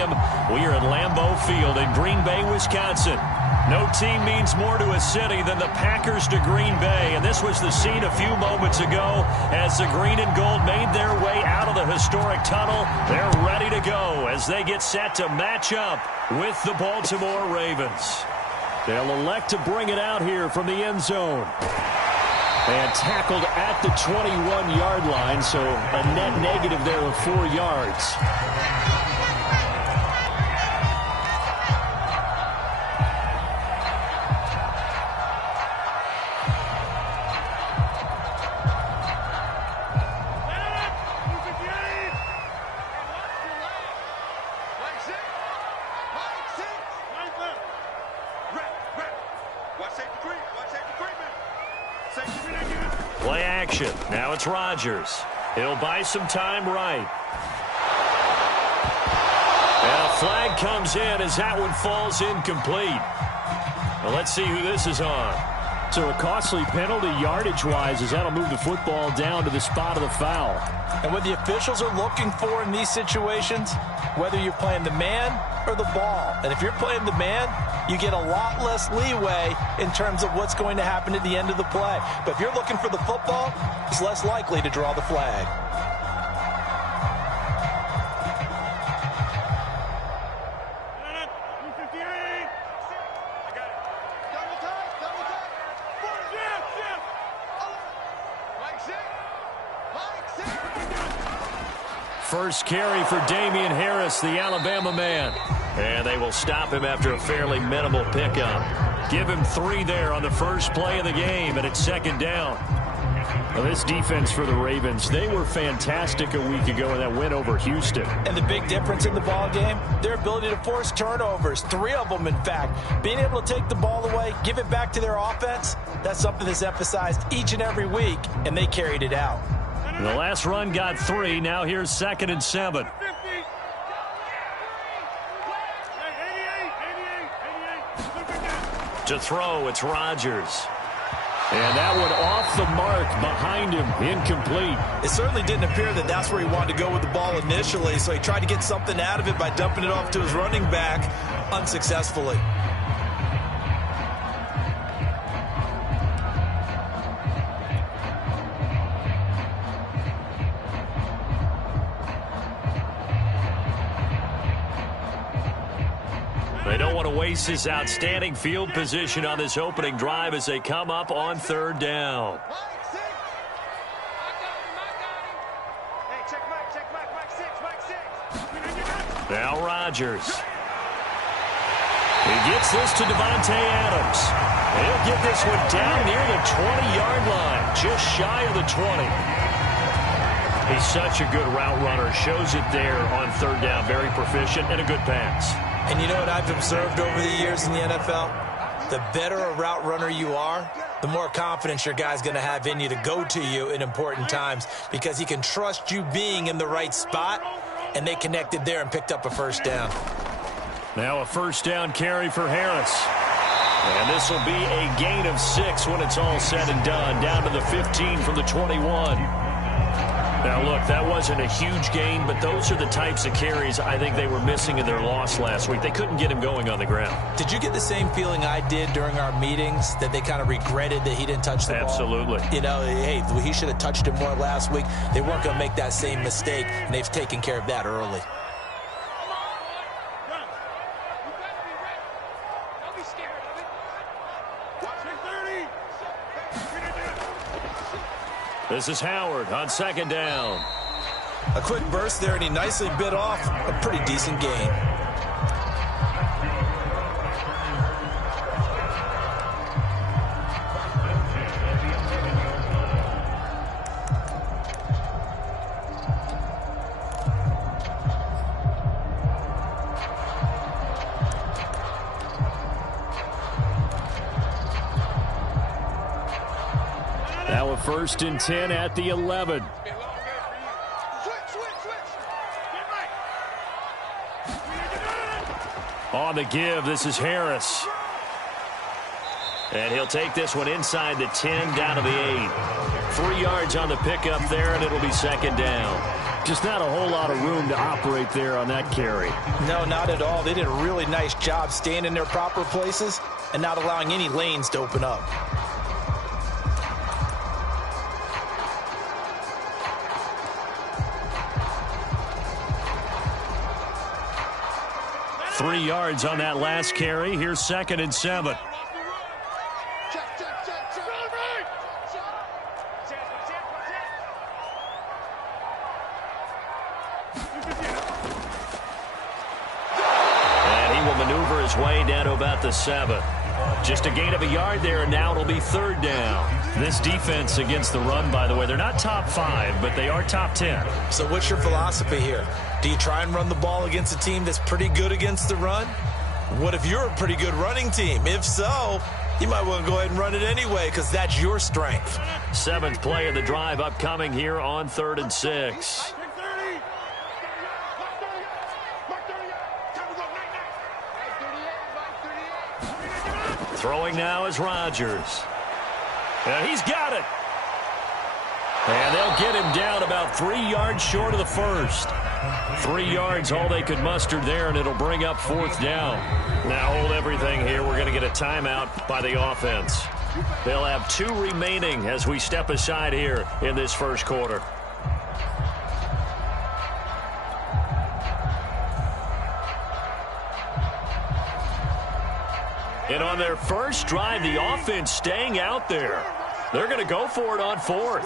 Stadium. We are at Lambeau Field in Green Bay, Wisconsin. No team means more to a city than the Packers to Green Bay, and this was the scene a few moments ago as the green and gold made their way out of the historic tunnel. They're ready to go as they get set to match up with the Baltimore Ravens. They'll elect to bring it out here from the end zone. And tackled at the 21-yard line, so a net negative there of 4 yards. Play action. Now it's Rodgers. He'll buy some time right. And a flag comes in as that one falls incomplete. Well, let's see who this is on. So a costly penalty yardage-wise as that'll move the football down to the spot of the foul. And what the officials are looking for in these situations, whether you're playing the man or the ball. And if you're playing the man, you get a lot less leeway in terms of what's going to happen at the end of the play. But if you're looking for the football, it's less likely to draw the flag. First carry for Damian Harris, the Alabama man. And they will stop him after a fairly minimal pickup. Give him 3 there on the first play of the game, and it's second down. Well, this defense for the Ravens, they were fantastic a week ago in that win over Houston. And the big difference in the ball game, their ability to force turnovers, 3 of them, in fact. Being able to take the ball away, give it back to their offense, that's something that's emphasized each and every week, and they carried it out. And the last run got 3. Now here's 2nd and 7. To throw, it's Rodgers. And that one off the mark behind him, incomplete. It certainly didn't appear that that's where he wanted to go with the ball initially, so he tried to get something out of it by dumping it off to his running back unsuccessfully. They don't want to waste this outstanding field position on this opening drive as they come up on 3rd down. Now Rodgers. He gets this to Devontae Adams. He'll get this one down near the 20-yard line, just shy of the 20. He's such a good route runner. Shows it there on 3rd down. Very proficient and a good pass. And you know what I've observed over the years in the NFL? The better a route runner you are, the more confidence your guy's going to have in you to go to you in important times because he can trust you being in the right spot, and they connected there and picked up a first down. Now a first down carry for Harris. And this will be a gain of 6 when it's all said and done, down to the 15 from the 21. Now, look, that wasn't a huge gain, but those are the types of carries I think they were missing in their loss last week. They couldn't get him going on the ground. Did you get the same feeling I did during our meetings, that they kind of regretted that he didn't touch the ball? Absolutely. You know, hey, he should have touched it more last week. They weren't going to make that same mistake, and they've taken care of that early. This is Howard on 2nd down. A quick burst there, and he nicely bit off a pretty decent gain. Now a 1st and 10 at the 11. On the give, this is Harris. And he'll take this one inside the 10, down to the 8. 3 yards on the pickup there, and it'll be 2nd down. Just not a whole lot of room to operate there on that carry. No, not at all. They did a really nice job staying in their proper places and not allowing any lanes to open up. Three yards on that last carry. Here's 2nd and 7. And he will maneuver his way down to about the 7. Just a gain of a yard there, and now it'll be 3rd down. This defense against the run, by the way, they're not top 5, but they are top 10. So what's your philosophy here? Do you try and run the ball against a team that's pretty good against the run? What if you're a pretty good running team? If so, you might want to go ahead and run it anyway because that's your strength. 7th play of the drive upcoming here on 3rd and 6. Throwing now is Rodgers. And he's got it. And they'll get him down about 3 yards short of the first. 3 yards, all they could muster there, and it'll bring up 4th down. Now hold everything here. We're going to get a timeout by the offense. They'll have 2 remaining as we step aside here in this first quarter. And on their first drive, the offense staying out there. They're going to go for it on 4th.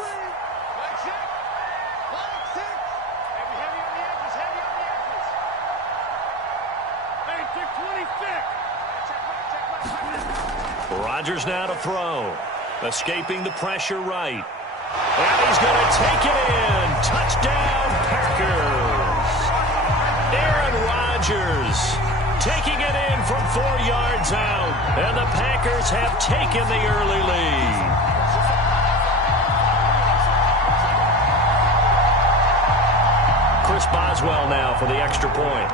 Rodgers now to throw. Escaping the pressure right. And he's going to take it in. Touchdown, Packers. Aaron Rodgers taking it in from 4 yards out. And the Packers have taken the early lead. Chris Boswell now for the extra point.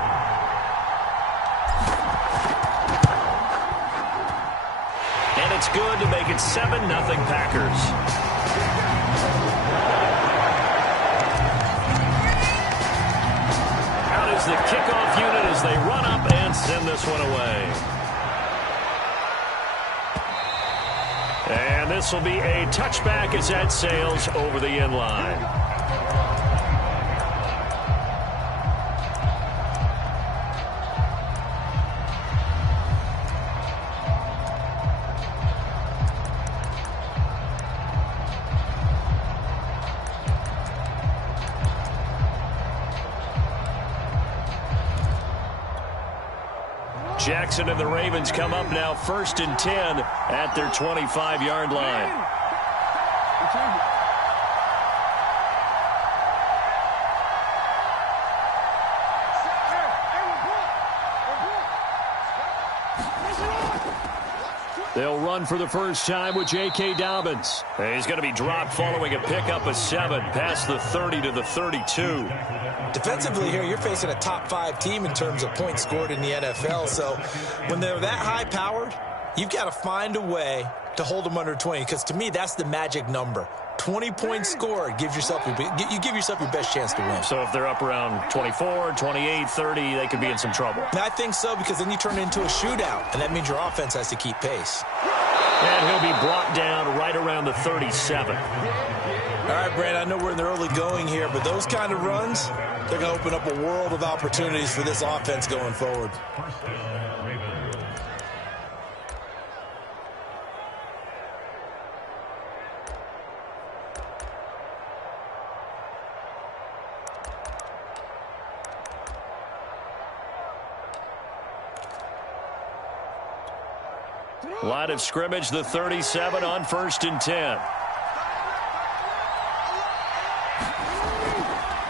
And it's good to make it 7-0 Packers. Out is the kickoff unit as they run up and send this one away. And this will be a touchback as that sails over the end line. Jackson and the Ravens come up now 1st and 10 at their 25-yard line. They'll run for the first time with J.K. Dobbins. He's going to be dropped following a pickup of 7 past the 30 to the 32. Defensively here, you're facing a top 5 team in terms of points scored in the NFL. So when they're that high-powered, you've got to find a way to hold them under 20. Because to me, that's the magic number. 20 points scored gives yourself you give yourself your best chance to win. So if they're up around 24, 28, 30, they could be in some trouble. And I think so, because then you turn it into a shootout, and that means your offense has to keep pace. And he'll be brought down right around the 37. All right, Brand, I know we're in the early going here, but those kind of runs, they're going to open up a world of opportunities for this offense going forward. Line of scrimmage, the 37 on 1st and 10.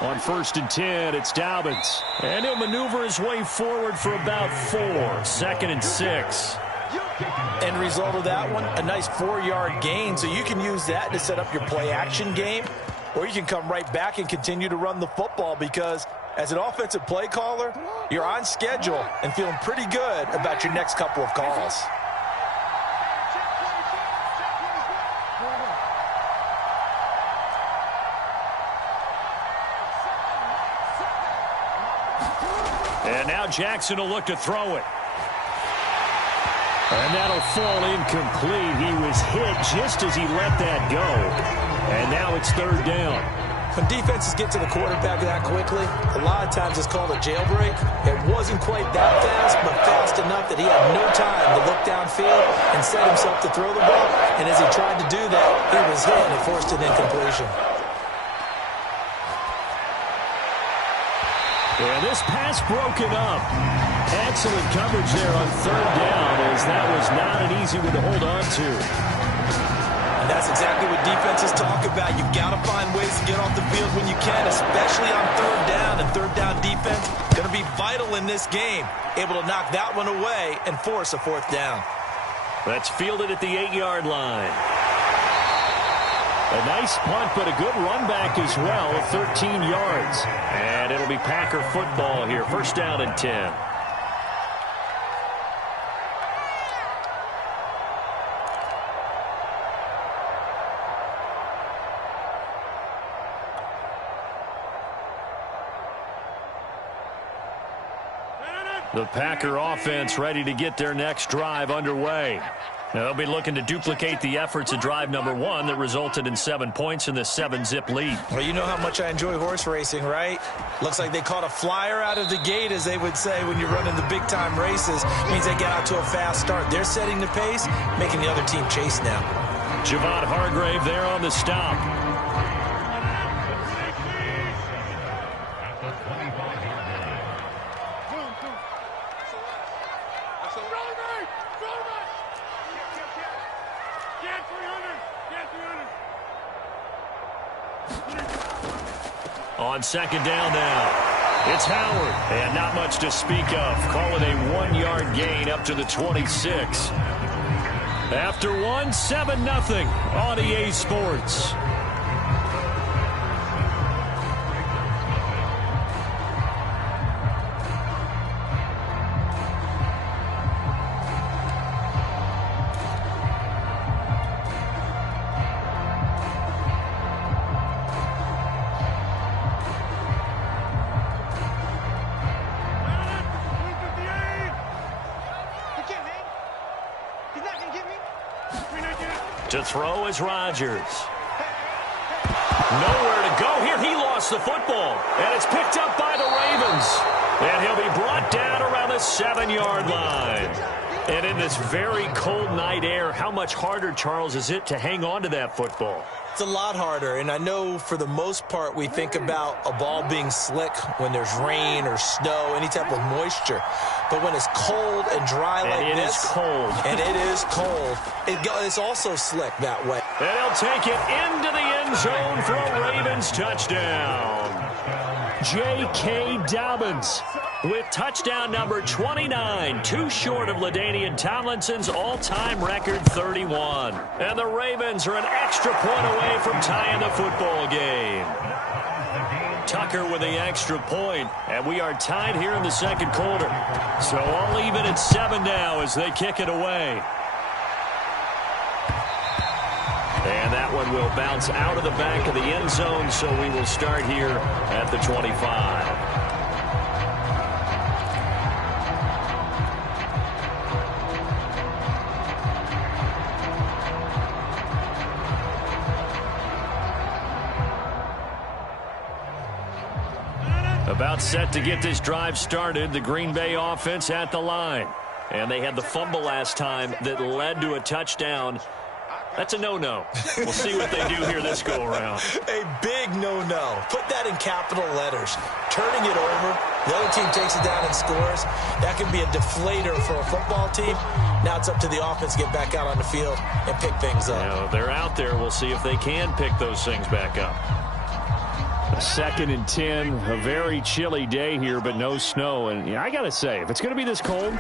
On 1st and 10, it's Dobbins. And he'll maneuver his way forward for about 4. 2nd and 6. End result of that one, a nice 4-yard gain. So you can use that to set up your play-action game, or you can come right back and continue to run the football, because as an offensive play caller, you're on schedule and feeling pretty good about your next couple of calls. And now Jackson will look to throw it. And that'll fall incomplete. He was hit just as he let that go. And now it's third down. When defenses get to the quarterback that quickly, a lot of times it's called a jailbreak. It wasn't quite that fast, but fast enough that he had no time to look downfield and set himself to throw the ball. And as he tried to do that, he was hit and it forced an incompletion. And this pass broken up. Excellent coverage there on third down, as that was not an easy one to hold on to. And that's exactly what defenses talk about. You've got to find ways to get off the field when you can, especially on third down. And third down defense going to be vital in this game. Able to knock that one away and force a fourth down. That's fielded at the 8-yard line. A nice punt, but a good run back as well, 13 yards. And it'll be Packer football here, first down and 10. The Packer offense ready to get their next drive underway. Now, they'll be looking to duplicate the efforts of drive number 1 that resulted in 7 points in the 7-zip lead. Well, you know how much I enjoy horse racing, right? Looks like they caught a flyer out of the gate, as they would say when you're running the big-time races. Means they get out to a fast start. They're setting the pace, making the other team chase now. Javon Hargrave there on the stop. On second down now, it's Howard, and not much to speak of. Call it a 1-yard gain up to the 26. After 7-0 on EA Sports. To throw is Rodgers. Nowhere to go here. He lost the football. And it's picked up by the Ravens. And he'll be brought down around the 7-yard line. And in this very cold night air, how much harder, Charles, is it to hang on to that football? It's a lot harder, and I know for the most part we think about a ball being slick when there's rain or snow, any type of moisture. But when it's cold and dry like this, it's cold. And it is cold, it's also slick that way. And he'll take it into the end zone for a Ravens touchdown. J.K. Dobbins with touchdown number 29, too short of LaDainian Tomlinson's all-time record 31. And the Ravens are an extra point away from tying the football game. Tucker with the extra point, and we are tied here in the second quarter. So all even at 7 now as they kick it away. And that one will bounce out of the back of the end zone, so we will start here at the 25. About set to get this drive started, the Green Bay offense at the line. And they had the fumble last time that led to a touchdown. That's a no-no. We'll see what they do here this go-around. A big no-no. Put that in capital letters. Turning it over, the other team takes it down and scores. That can be a deflator for a football team. Now it's up to the offense to get back out on the field and pick things up. You know, they're out there. We'll see if they can pick those things back up. A 2nd and 10, a very chilly day here, but no snow. And I got to say, if it's going to be this cold,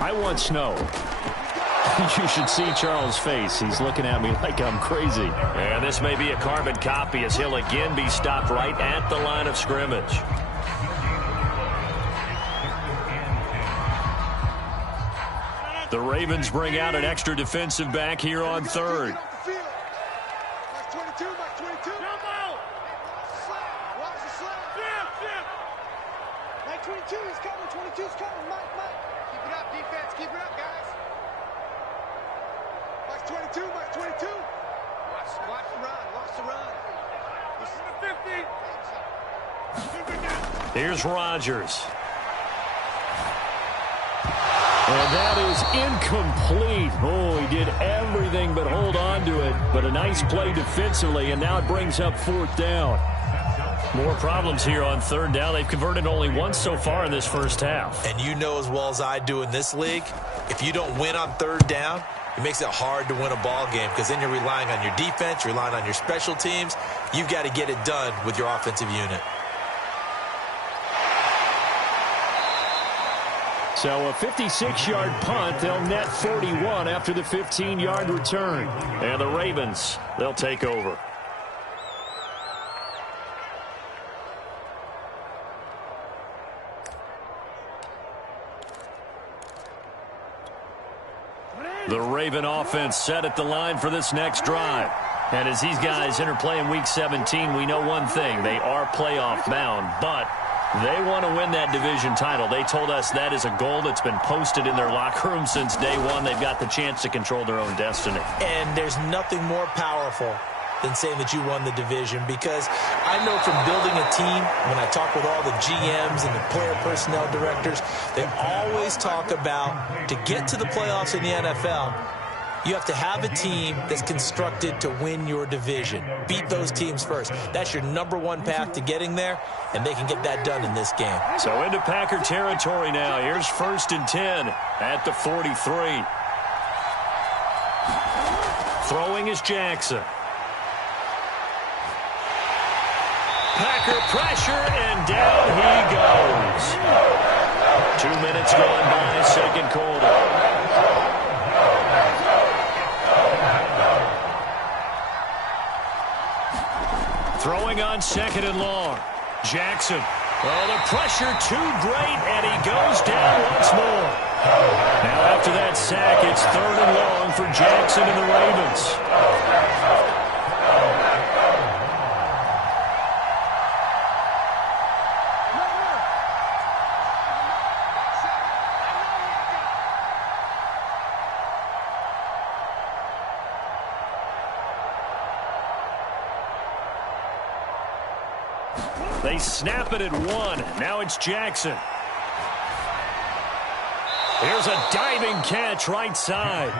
I want snow. You should see Charles' face. He's looking at me like I'm crazy. And this may be a carbon copy as he'll again be stopped right at the line of scrimmage. The Ravens bring out an extra defensive back here on third. 22's coming, Mike. Keep it up, defense. Keep it up, guys. Mike's 22. Watch the run. Watch the run. This is the 50. Here's Rodgers. And that is incomplete. Oh, he did everything but hold on to it. But a nice play defensively, and now it brings up 4th down. More problems here on 3rd down. They've converted only once so far in this first half. And you know as well as I do in this league, if you don't win on 3rd down, it makes it hard to win a ball game because then you're relying on your defense, you're relying on your special teams. You've got to get it done with your offensive unit. So a 56-yard punt. They'll net 41 after the 15-yard return. And the Ravens, they'll take over. The Raven offense set at the line for this next drive. And as these guys interplay in Week 17, we know one thing. They are playoff bound, but they want to win that division title. They told us that is a goal that's been posted in their locker room since day one. They've got the chance to control their own destiny. And there's nothing more powerful than saying that you won the division, because I know from building a team, when I talk with all the GMs and the player personnel directors, they always talk about to get to the playoffs in the NFL, you have to have a team that's constructed to win your division. Beat those teams first. That's your #1 path to getting there, and they can get that done in this game. So into Packer territory now. Here's 1st and 10 at the 43. Throwing is Jackson. Packer pressure, and down he goes. 2 minutes gone by, 2nd quarter. Throwing on 2nd and long. Jackson. Oh, the pressure too great, and he goes down once more. Now after that sack, it's 3rd and long for Jackson and the Ravens. They snap it at 1. Now it's Jackson. Here's a diving catch right side.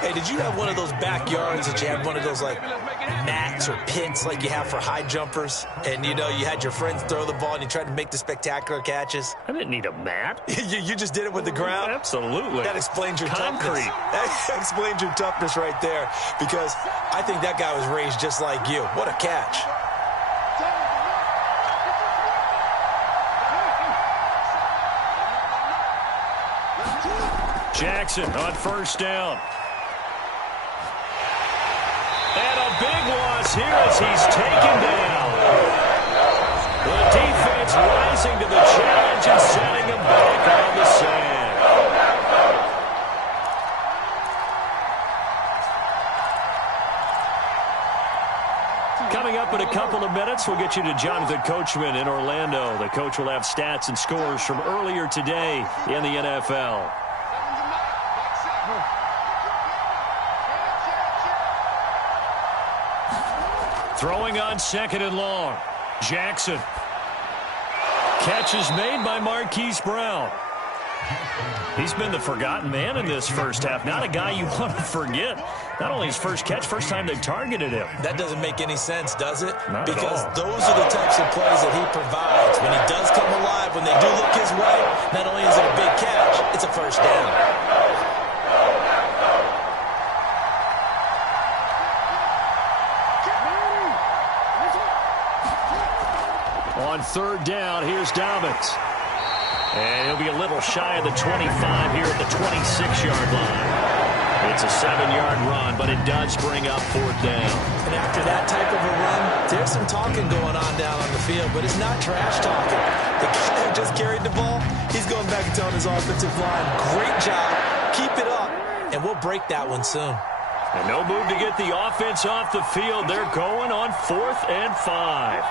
Hey, did you have one of those backyards that you had one of those like mats or pits like you have for high jumpers? And, you know, you had your friends throw the ball and you tried to make the spectacular catches? I didn't need a mat. you just did it with the ground? Absolutely. That explains your concrete. Toughness. That explains your toughness right there, because I think that guy was raised just like you. What a catch. Jackson on 1st down. And a big loss here as he's taken down. The defense rising to the challenge and setting him back on the sand. Coming up in a couple of minutes, we'll get you to Jonathan Coachman in Orlando. The coach will have stats and scores from earlier today in the NFL. Throwing on 2nd and long. Jackson. Catch is made by Marquise Brown. He's been the forgotten man in this first half. Not a guy you want to forget. Not only his first catch, first time they've targeted him. That doesn't make any sense, does it? Not because at all. Those are the types of plays that he provides. When he does come alive, when they do look his way, not only is it a big catch, it's a first down. On 3rd down, here's Dobbins. And he'll be a little shy of the 25 here at the 26-yard line. It's a 7-yard run, but it does bring up 4th down. And after that type of a run, there's some talking going on down on the field, but it's not trash talking. The guy who just carried the ball, he's going back and telling his offensive line, great job, keep it up, and we'll break that one soon. And no move to get the offense off the field. They're going on 4th and 5.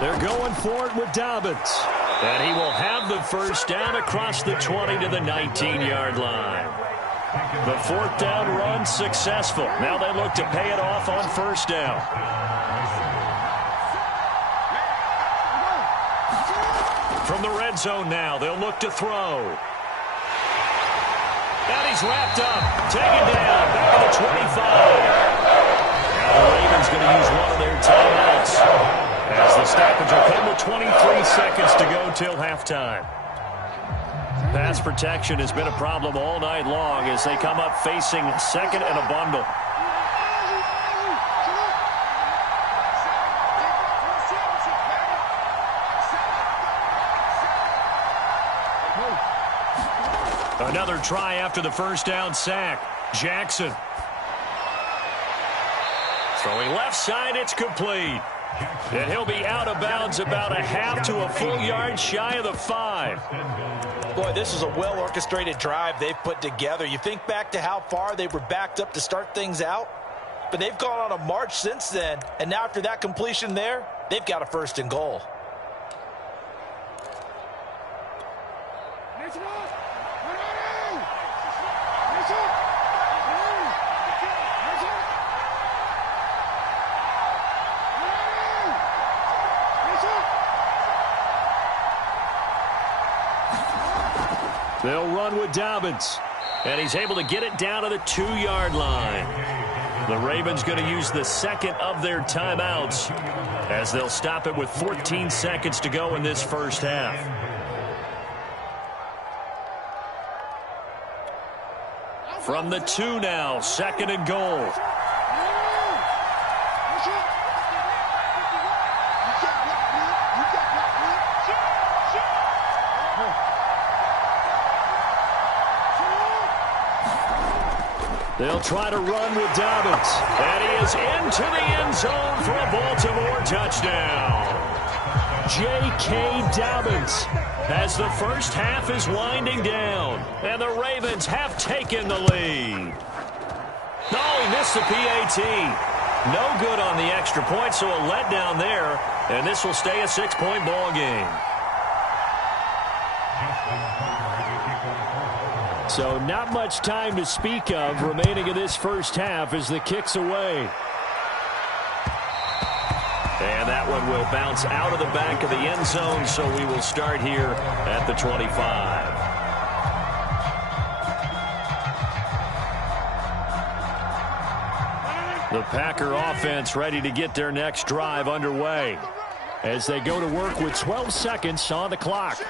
They're going for it with Dobbins. And he will have the first down across the 20 to the 19-yard line. The fourth down run successful. Now they look to pay it off on first down. From the red zone now, they'll look to throw. And he's wrapped up. Taken down. Back at the 25. Now the Ravens going to use one of their timeouts, as the stoppage will come with 23 seconds to go till halftime. Pass protection has been a problem all night long as they come up facing second and a bundle. Another try after the first down sack. Jackson. Throwing left side, it's complete. And he'll be out of bounds about a half to a full yard shy of the 5. Boy, this is a well-orchestrated drive they've put together. You think back to how far they were backed up to start things out, but they've gone on a march since then, and now after that completion there, they've got a first and goal. They'll run with Dobbins, and he's able to get it down to the 2-yard line. The Ravens going to use the second of their timeouts, as they'll stop it with 14 seconds to go in this first half. From the 2 now, second and goal. They'll try to run with Dobbins. And he is into the end zone for a Baltimore touchdown. J.K. Dobbins, as the first half is winding down. And the Ravens have taken the lead. No, he missed the PAT. No good on the extra point, so a letdown there. And this will stay a 6-point ball game. So not much time to speak of remaining in this first half as the kick's away. And that one will bounce out of the back of the end zone, so we will start here at the 25. The Packer offense ready to get their next drive underway as they go to work with 12 seconds on the clock.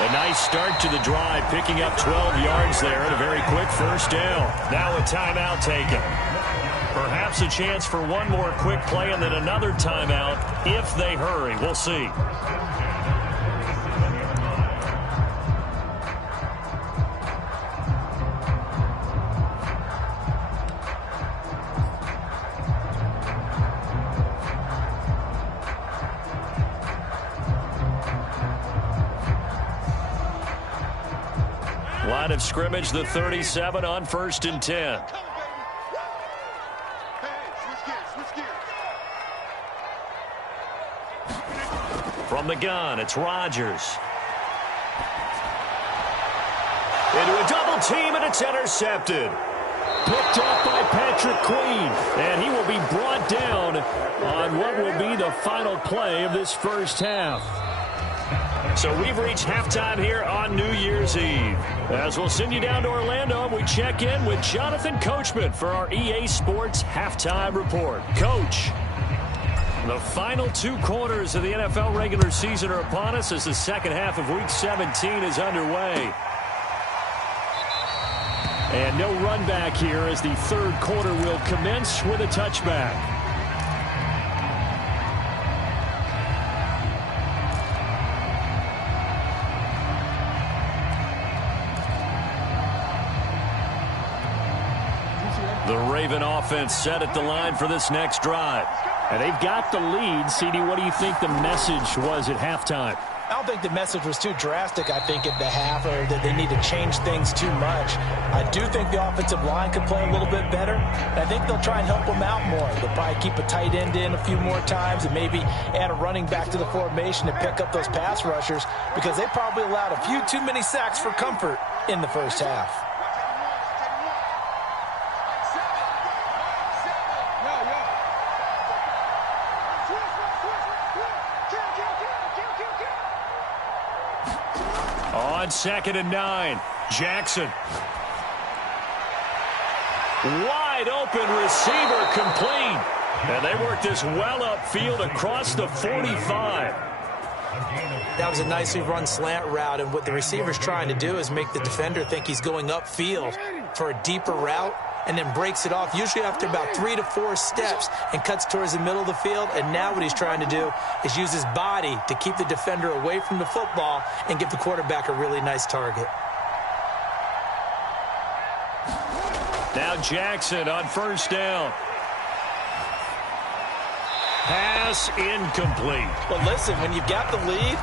A nice start to the drive, picking up 12 yards there and a very quick first down. Now a timeout taken. Perhaps a chance for one more quick play and then another timeout if they hurry. We'll see. Line of scrimmage, the 37 on 1st and 10. From the gun, it's Rodgers. Into a double team, and it's intercepted. Picked up by Patrick Queen, and he will be brought down on what will be the final play of this first half. So we've reached halftime here on New Year's Eve. As we'll send you down to Orlando, we check in with Jonathan Coachman for our EA Sports Halftime Report. Coach, the final 2 quarters of the NFL regular season are upon us as the second half of Week 17 is underway. And no run back here as the third quarter will commence with a touchback. The Raven offense set at the line for this next drive. And they've got the lead. CD, what do you think the message was at halftime? I don't think the message was too drastic, I think, at the half, or that they need to change things too much. I do think the offensive line could play a little bit better. I think they'll try and help them out more. They'll probably keep a tight end in a few more times and maybe add a running back to the formation to pick up those pass rushers, because they probably allowed a few too many sacks for comfort in the first half. On 2nd and 9, Jackson. Wide open receiver complete. And they work this well upfield across the 45. That was a nicely run slant route, and what the receiver's trying to do is make the defender think he's going upfield for a deeper route, and then breaks it off, usually after about 3 to 4 steps, and cuts towards the middle of the field. And now what he's trying to do is use his body to keep the defender away from the football and give the quarterback a really nice target. Now Jackson on 1st down. Pass incomplete. But listen, when you've got the lead,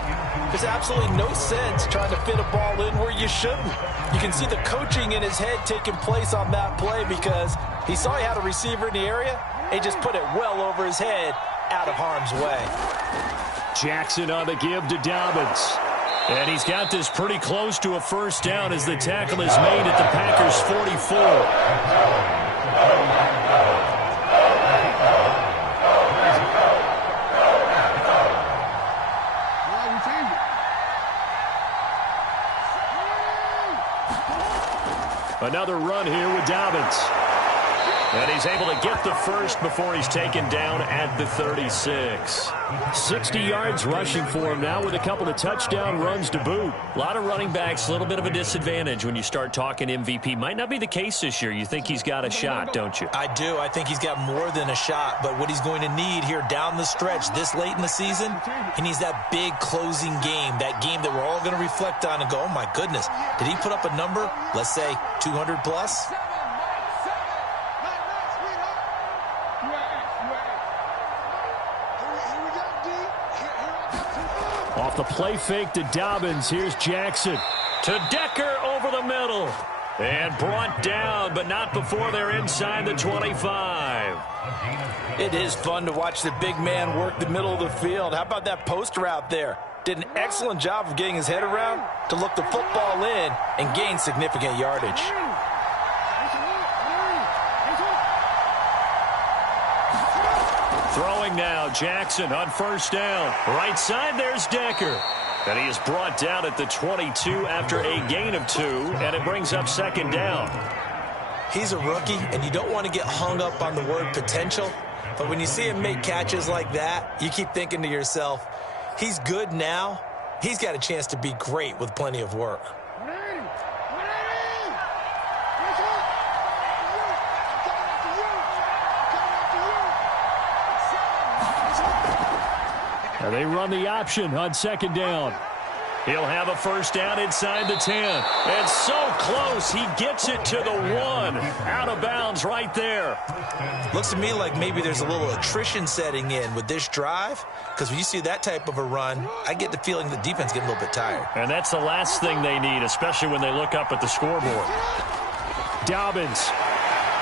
there's absolutely no sense trying to fit a ball in where you shouldn't. You can see the coaching in his head taking place on that play, because he saw he had a receiver in the area. He just put it well over his head, out of harm's way. Jackson on the give to Dobbins. And he's got this pretty close to a 1st down as the tackle is made at the Packers' 44. Another run here with Dobbins. And he's able to get the first before he's taken down at the 36. 60 yards rushing for him now with a couple of touchdown runs to boot. A lot of running backs, a little bit of a disadvantage when you start talking MVP. Might not be the case this year. You think he's got a shot, don't you? I do. I think he's got more than a shot. But what he's going to need here down the stretch this late in the season, he needs that big closing game, that game that we're all going to reflect on and go, oh, my goodness, did he put up a number, let's say 200 plus? Off the play fake to Dobbins, here's Jackson. To Decker over the middle. And brought down, but not before they're inside the 25. It is fun to watch the big man work the middle of the field. How about that post route there? Did an excellent job of getting his head around to look the football in and gain significant yardage. Throwing now, Jackson on 1st down. Right side, there's Decker. And he is brought down at the 22 after a gain of 2, and it brings up 2nd down. He's a rookie, and you don't want to get hung up on the word potential. But when you see him make catches like that, you keep thinking to yourself, he's good now. He's got a chance to be great with plenty of work. And they run the option on 2nd down. He'll have a 1st down inside the 10. And so close, he gets it to the 1. Out of bounds right there. Looks to me like maybe there's a little attrition setting in with this drive, because when you see that type of a run, I get the feeling the defense getting a little bit tired. And that's the last thing they need, especially when they look up at the scoreboard. Dobbins.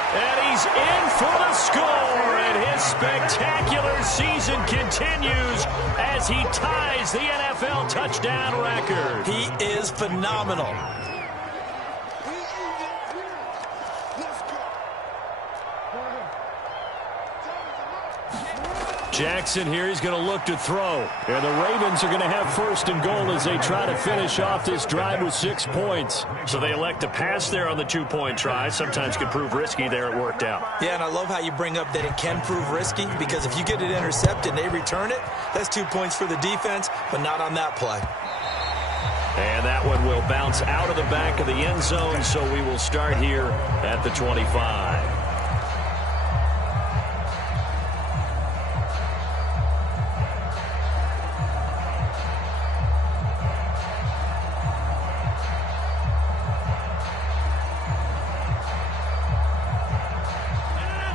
And he's in for the score, and his spectacular season continues as he ties the NFL touchdown record. He is phenomenal. Jackson here, he's going to look to throw. And the Ravens are going to have 1st and goal as they try to finish off this drive with 6 points. So they elect to pass there on the 2-point try. Sometimes can prove risky. There it worked out. Yeah, and I love how you bring up that it can prove risky, because if you get it intercepted and they return it, that's 2 points for the defense, but not on that play. And that one will bounce out of the back of the end zone, so we will start here at the 25.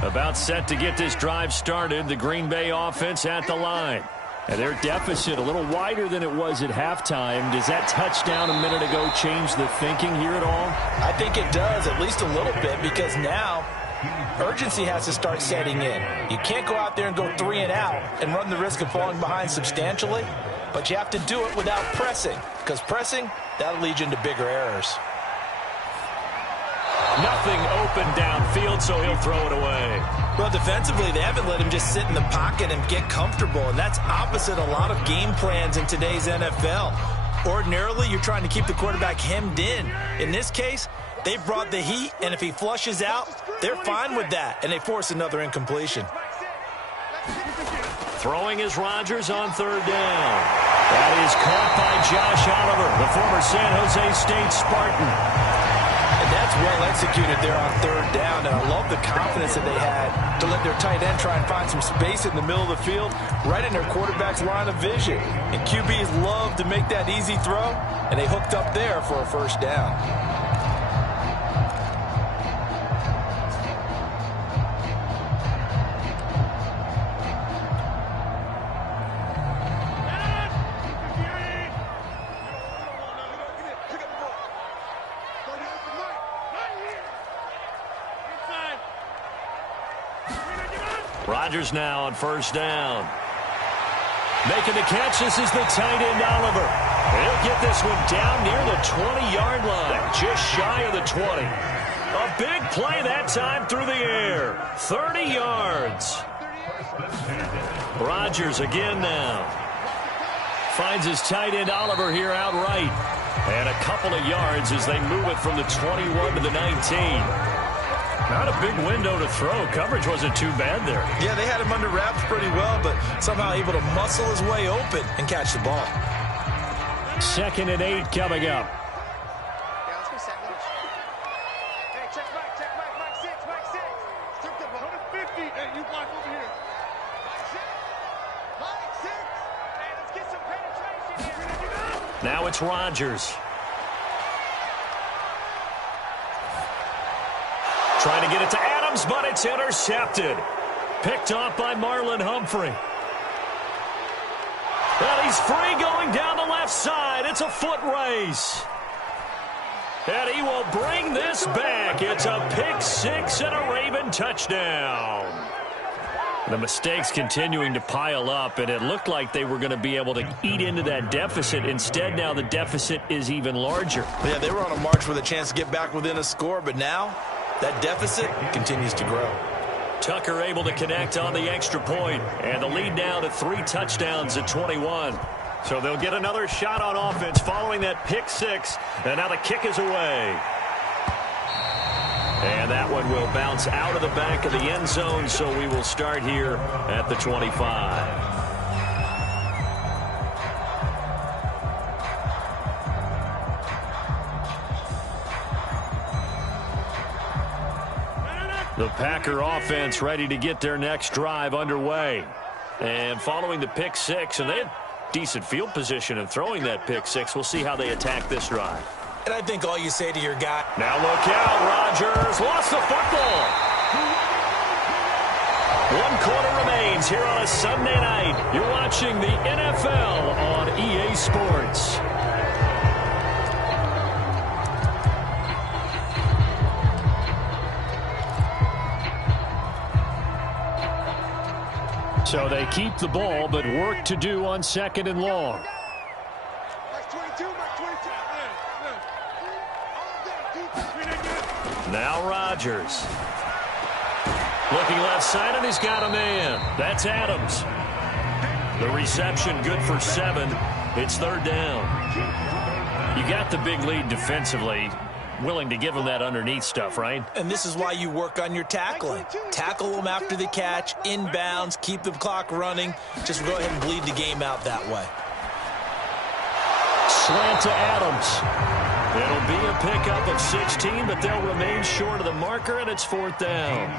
About set to get this drive started. The Green Bay offense at the line. And their deficit a little wider than it was at halftime. Does that touchdown a minute ago change the thinking here at all? I think it does, at least a little bit, because now urgency has to start setting in. You can't go out there and go 3 and out and run the risk of falling behind substantially, but you have to do it without pressing, because pressing, that'll lead you into bigger errors. Nothing open downfield, so he'll throw it away. Well, defensively, they haven't let him just sit in the pocket and get comfortable, and that's opposite a lot of game plans in today's NFL. Ordinarily, you're trying to keep the quarterback hemmed in. In this case, they brought the heat, and if he flushes out, they're fine with that, and they force another incompletion. Throwing is Rodgers on 3rd down. That is caught by Josh Oliver, the former San Jose State Spartan. And that's well executed there on 3rd down, and I love the confidence that they had to let their tight end try and find some space in the middle of the field, right in their quarterback's line of vision. And QBs love to make that easy throw, and they hooked up there for a 1st down. Rodgers now on 1st down. Making the catch, this is the tight end Oliver. He'll get this one down near the 20-yard line, just shy of the 20. A big play that time through the air. 30 yards. Rodgers again now. Finds his tight end Oliver here outright. And a couple of yards as they move it from the 21 to the 19. Not a big window to throw. Coverage wasn't too bad there. Yeah, they had him under wraps pretty well, but somehow able to muscle his way open and catch the ball. 2nd and 8 coming up. Yeah, let's go second. Hey, check Mike, Mike 6, Mike 6. Took the ball. 50. Hey, you block over here. Mike 6. Hey, let's get some penetration here. Now it's Rodgers. Trying to get it to Adams, but it's intercepted. Picked off by Marlon Humphrey. And he's free going down the left side. It's a foot race. And he will bring this back. It's a pick 6 and a Raven touchdown. The mistakes continuing to pile up, and it looked like they were going to be able to eat into that deficit. Instead, now the deficit is even larger. Yeah, they were on a march with a chance to get back within a score, but now that deficit continues to grow. Tucker able to connect on the extra point, and the lead now to 3 touchdowns at 21. So they'll get another shot on offense following that pick 6, and now the kick is away. And that one will bounce out of the back of the end zone, so we will start here at the 25. The Packer offense ready to get their next drive underway. And following the pick 6, and they had decent field position in throwing that pick 6. We'll see how they attack this drive. And I think all you say to your guy, now look out, Rodgers lost the football. 1 quarter remains here on a Sunday night. You're watching the NFL on EA Sports. So they keep the ball, but work to do on 2nd and long. Now Rodgers. Looking left side, and he's got a man. That's Adams. The reception good for 7. It's 3rd down. You got the big lead defensively. Willing to give them that underneath stuff, right? And this is why you work on your tackling. Tackle them after the catch, inbounds, keep the clock running. Just go ahead and bleed the game out that way. Slant to Adams. It'll be a pickup of 16, but they'll remain short of the marker, and it's 4th down.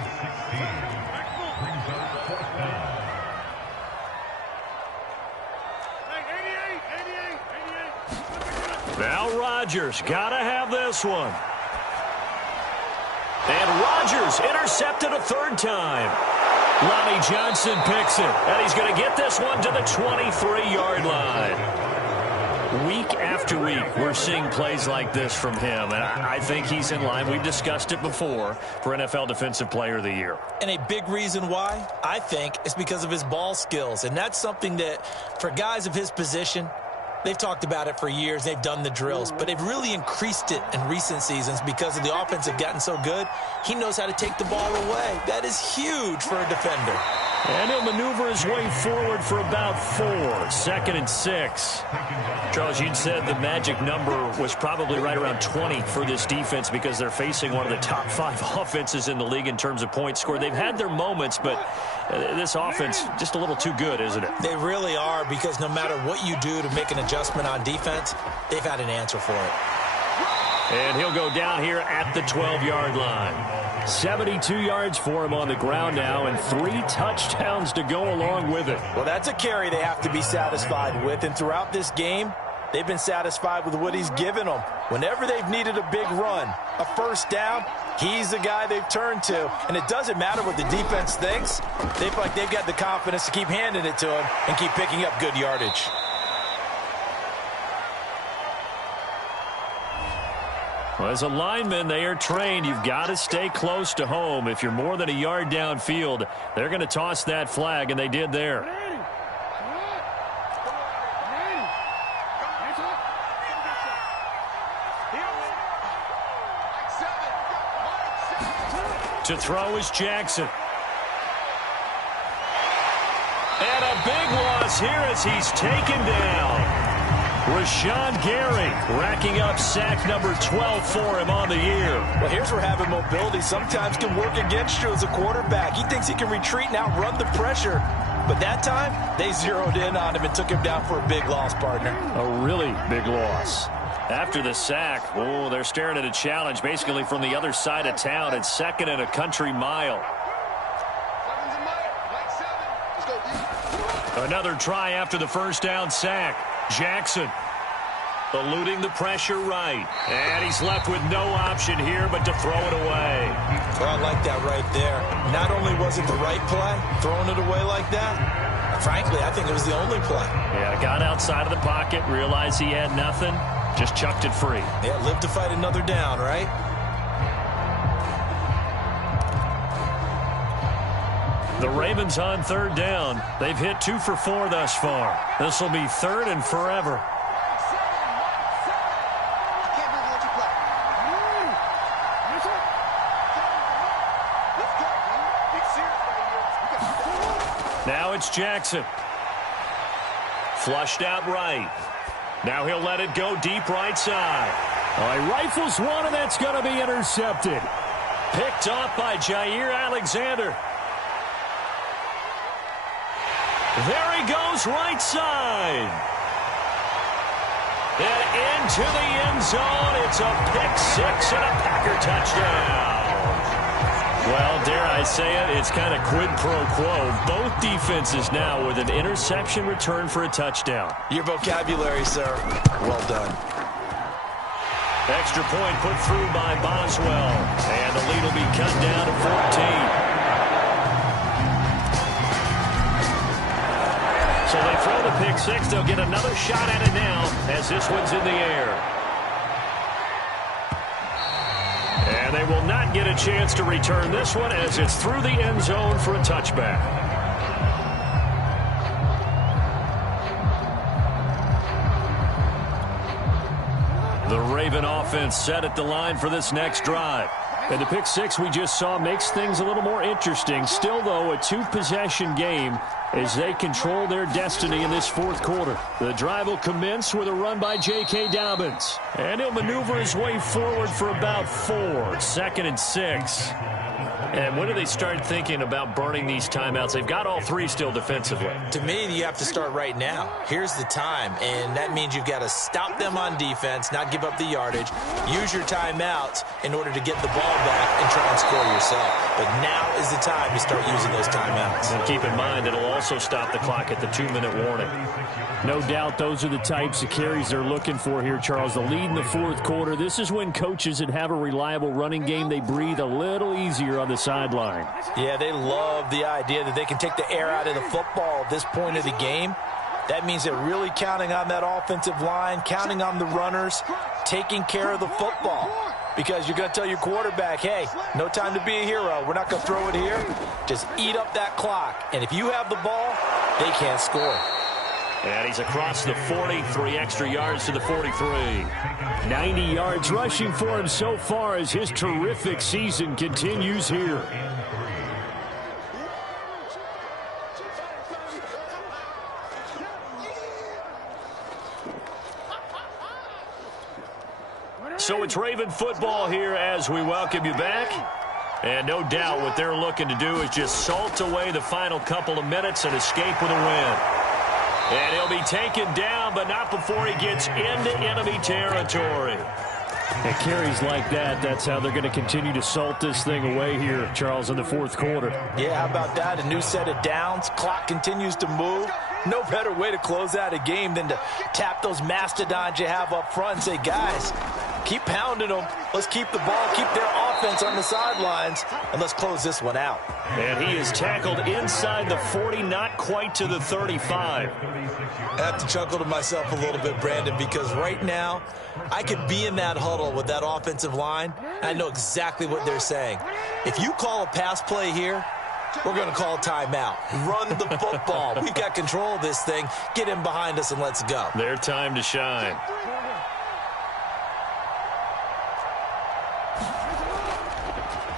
Now Rodgers got to have this one. And Rodgers intercepted a 3rd time. Lonnie Johnson picks it, and he's going to get this one to the 23-yard line. Week after week, we're seeing plays like this from him, and I think he's in line. We've discussed it before for NFL Defensive Player of the Year. And a big reason why, I think, is because of his ball skills. And that's something that, for guys of his position, they've talked about it for years. They've done the drills, but they've really increased it in recent seasons because of the offense have gotten so good. He knows how to take the ball away. That is huge for a defender. And he'll maneuver his way forward for about 4. 2nd and 6. Charles, you'd said the magic number was probably right around 20 for this defense because they're facing one of the top 5 offenses in the league in terms of points scored. They've had their moments, but this offense just a little too good, isn't it? They really are, because no matter what you do to make an adjustment on defense, they've had an answer for it. And he'll go down here at the 12-yard line. 72 yards for him on the ground now, and 3 touchdowns to go along with it. Well, that's a carry they have to be satisfied with, and throughout this game, they've been satisfied with what he's given them. Whenever they've needed a big run, a first down, he's the guy they've turned to. And it doesn't matter what the defense thinks. They feel like they've got the confidence to keep handing it to him and keep picking up good yardage. Well, as a lineman, they are trained. You've got to stay close to home. If you're more than a yard downfield, they're going to toss that flag, and they did there. To throw is Jackson. And a big loss here as he's taken down. Rashawn Gary racking up sack number 12 for him on the year. Well, here's where having mobility sometimes can work against you as a quarterback. He thinks he can retreat and outrun the pressure. But that time, they zeroed in on him and took him down for a big loss, partner. A really big loss. After the sack, oh, they're staring at a challenge basically from the other side of town. It's 2nd and a country mile. Another try after the first down sack. Jackson eluding the pressure right. And he's left with no option here but to throw it away. Well, I like that right there. Not only was it the right play, throwing it away like that, frankly, I think it was the only play. Yeah, got outside of the pocket, realized he had nothing, just chucked it free. Yeah, live to fight another down, right? The Ravens on 3rd down. They've hit 2 for 4 thus far. This will be 3rd and forever. Now it's Jackson. Flushed out right. Now he'll let it go deep right side. He rifles one, and that's going to be intercepted. Picked off by Jair Alexander. There he goes, right side. And into the end zone. It's a pick-6 and a Packer touchdown. Well, dare I say it, it's kind of quid pro quo. Both defenses now with an interception return for a touchdown. Your vocabulary, sir. Well done. Extra point put through by Boswell. And the lead will be cut down to 14. So they throw the pick-6. They'll get another shot at it now as this one's in the air. And they will not get a chance to return this one as it's through the end zone for a touchback. The Raven offense set at the line for this next drive. And the pick-6 we just saw makes things a little more interesting. Still, though, a 2-possession game as they control their destiny in this 4th quarter. The drive will commence with a run by J.K. Dobbins. And he'll maneuver his way forward for about 4. 2nd and 6. And when do they start thinking about burning these timeouts? They've got all 3 still defensively. To me, you have to start right now. Here's the time, and that means you've got to stop them on defense, not give up the yardage, use your timeouts in order to get the ball back and try and score yourself. But now is the time to start using those timeouts. And keep in mind, it'll also stop the clock at the 2-minute warning. No doubt those are the types of carries they're looking for here, Charles. The lead in the 4th quarter. This is when coaches that have a reliable running game, they breathe a little easier on the sideline. Yeah, they love the idea that they can take the air out of the football at this point of the game. That means they're really counting on that offensive line, counting on the runners, taking care of the football. Because you're going to tell your quarterback, hey, no time to be a hero. We're not going to throw it here. Just eat up that clock. And if you have the ball, they can't score. And he's across the 40, 3 extra yards to the 43. 90 yards rushing for him so far as his terrific season continues here. So it's Raven football here as we welcome you back. And no doubt what they're looking to do is just salt away the final couple of minutes and escape with a win. And he'll be taken down, but not before he gets into enemy territory. And carries like that, that's how they're going to continue to salt this thing away here, Charles, in the fourth quarter. Yeah, how about that? A new set of downs. Clock continues to move. No better way to close out a game than to tap those mastodons you have up front and say, guys, keep pounding them. Let's keep the ball, keep their offense on the sidelines, and let's close this one out. And he is tackled inside the 40, not quite to the 35. I have to chuckle to myself a little bit, Brandon, because right now I could be in that huddle with that offensive line, and I know exactly what they're saying. If you call a pass play here, we're going to call timeout. Run the football. We've got control of this thing. Get in behind us and let's go. Their time to shine.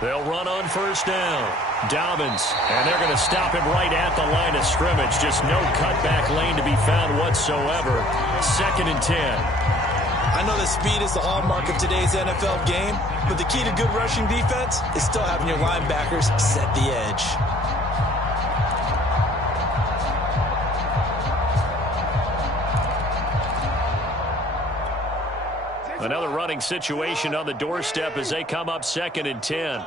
They'll run on first down. Dobbins, and they're going to stop him right at the line of scrimmage. Just no cutback lane to be found whatsoever. 2nd and 10. I know that speed is the hallmark of today's NFL game, but the key to good rushing defense is still having your linebackers set the edge. Another running situation on the doorstep as they come up 2nd and 10.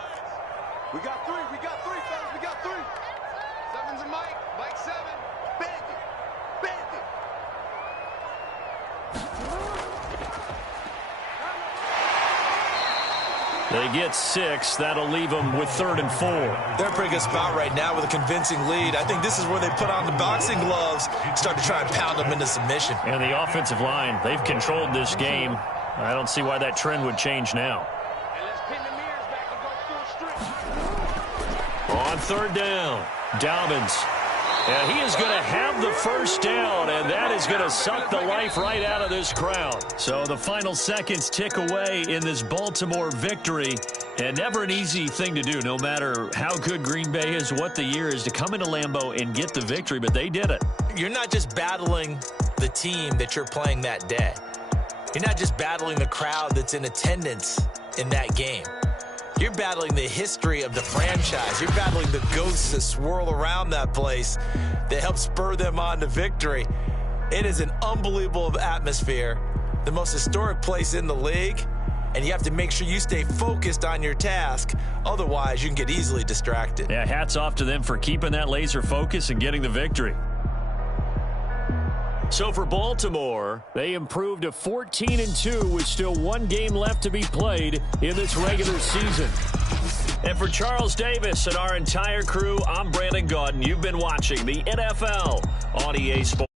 We got three, fellas, we got 3. 7's a Mike, Mike 7. Bandit, bandit. They get 6. That'll leave them with 3rd and 4. They're in a pretty good spot right now with a convincing lead. I think this is where they put on the boxing gloves, start to try and pound them into submission. And the offensive line, they've controlled this game. I don't see why that trend would change now. And let's pin the mirrors back and go full strip. On 3rd down, Dobbins. And he is going to have the first down, and that is going to suck the life right out of this crowd. So the final seconds tick away in this Baltimore victory. And never an easy thing to do, no matter how good Green Bay is, what the year is, to come into Lambeau and get the victory. But they did it. You're not just battling the team that you're playing that day. You're not just battling the crowd that's in attendance in that game. You're battling the history of the franchise. You're battling the ghosts that swirl around that place that help spur them on to victory. It is an unbelievable atmosphere, the most historic place in the league, and you have to make sure you stay focused on your task. Otherwise, you can get easily distracted. Yeah, hats off to them for keeping that laser focus and getting the victory. So for Baltimore, they improved to 14-2 with still 1 game left to be played in this regular season. And for Charles Davis and our entire crew, I'm Brandon Gaudin. You've been watching the NFL on EA Sports.